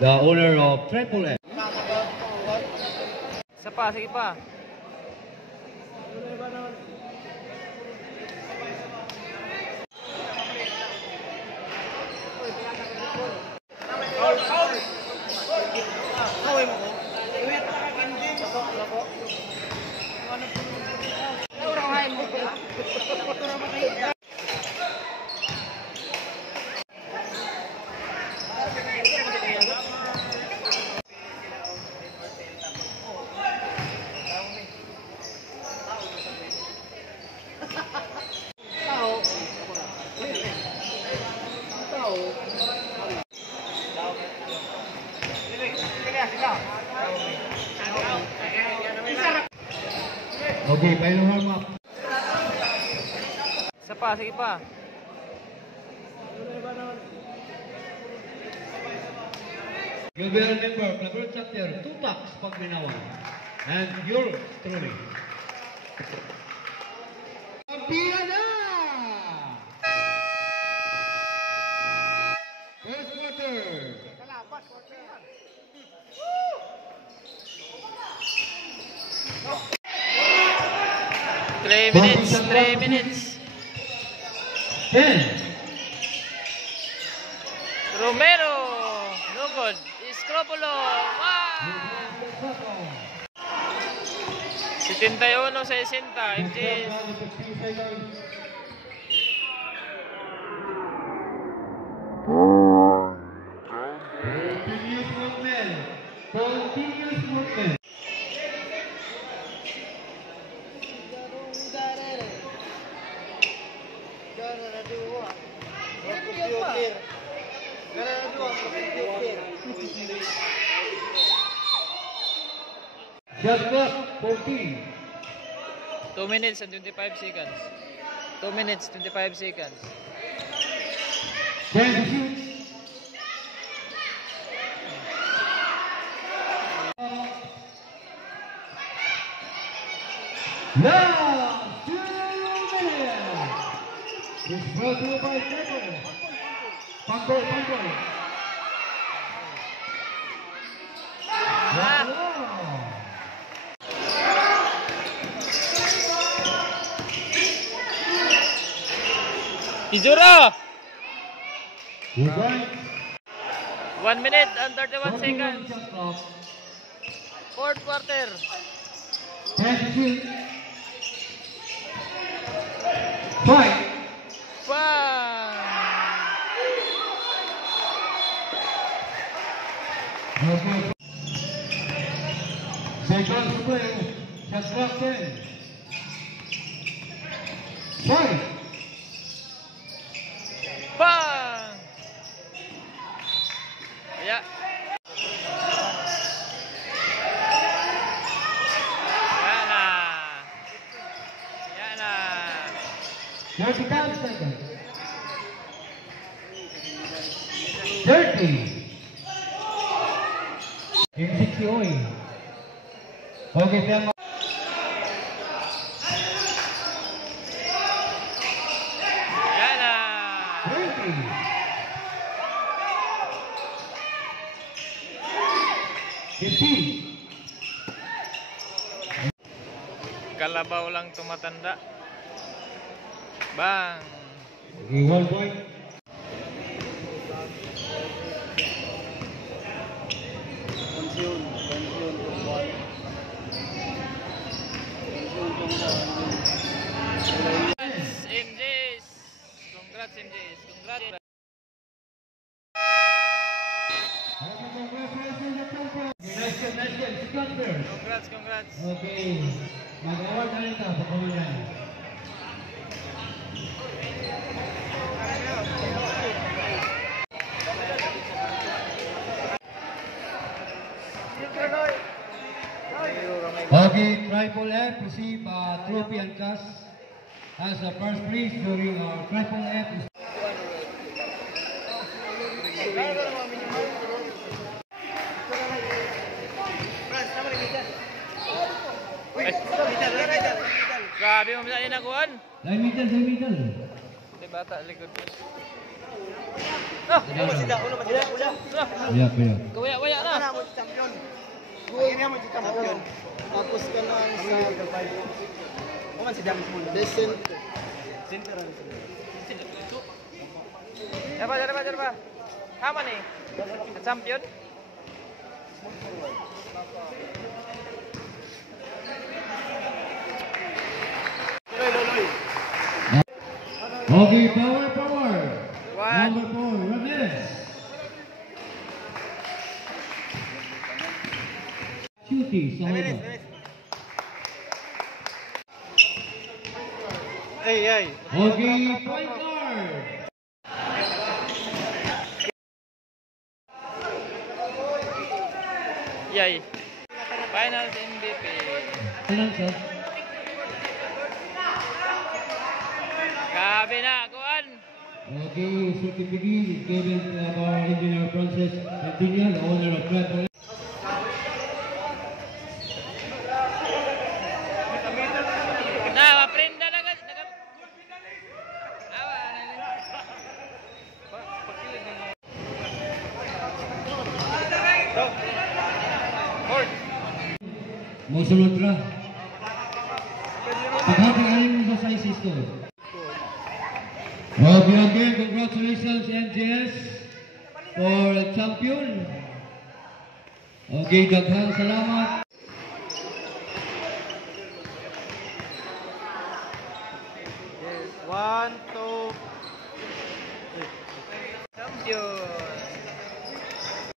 the owner of Triple X. Isa pa, sige pa. Okay, final warm up. Isa pa, sige pa. You'll be remember Club Chapter 2 Tax Pagminawan. And yours truly. Campiona! First quarter. 3 minutes, 3 minutes. 10. Romero, no good. Escropulo, wow! 71-60, MJs. Continuous movement. Continuous movement. Shot clock 14. 2 minutes and 25 seconds. 2 minutes, 25 seconds. 10 shoot. Now, 2 minutes. It's brought to you by Triple. Pangkol. Izura! 2 points. 1 minute and 31 seconds. Fourth quarter. 10 shoot. 5. Bang! Okay. Second play. Shot clock 10. 5. Bang! Ya. Yana. 35 seconds. 30. In 60 oil. Okay, Sam. Yana. 20. Kalabaw lang tumatanda. Bang! Okay, 1 point. MJs! Congrats MJs! Congrats! Congrats! Okay. Mag-award na rin ito sa komunyan. Okay, Triple F receive a trophy and cash as a first prize during our Triple F. Grabe mo bisa inakuan. Line middle. Di bata likod. Oh! Ya, ya. Kawaya-waya na. Akhirnya mau kita champion. Tapos ka na sa Kuman si Damis mo. Decent. Jarba. Tama nih. Champion. Okay, power. One. Number 4, Ramirez. Cutie, Sohoba. Ay. Okay, point guard. Yay. Finals MVP. Tenang, sir. Grabe na, kuan. Okay, certificate is given to our engineer Francis Antonio, the owner of Red. Na, maprenda na agad. Awa, Mosunod ra. Pagkakain mo sa size ito. Okay, again, congratulations NGS for champion. Okay, daghang salamat.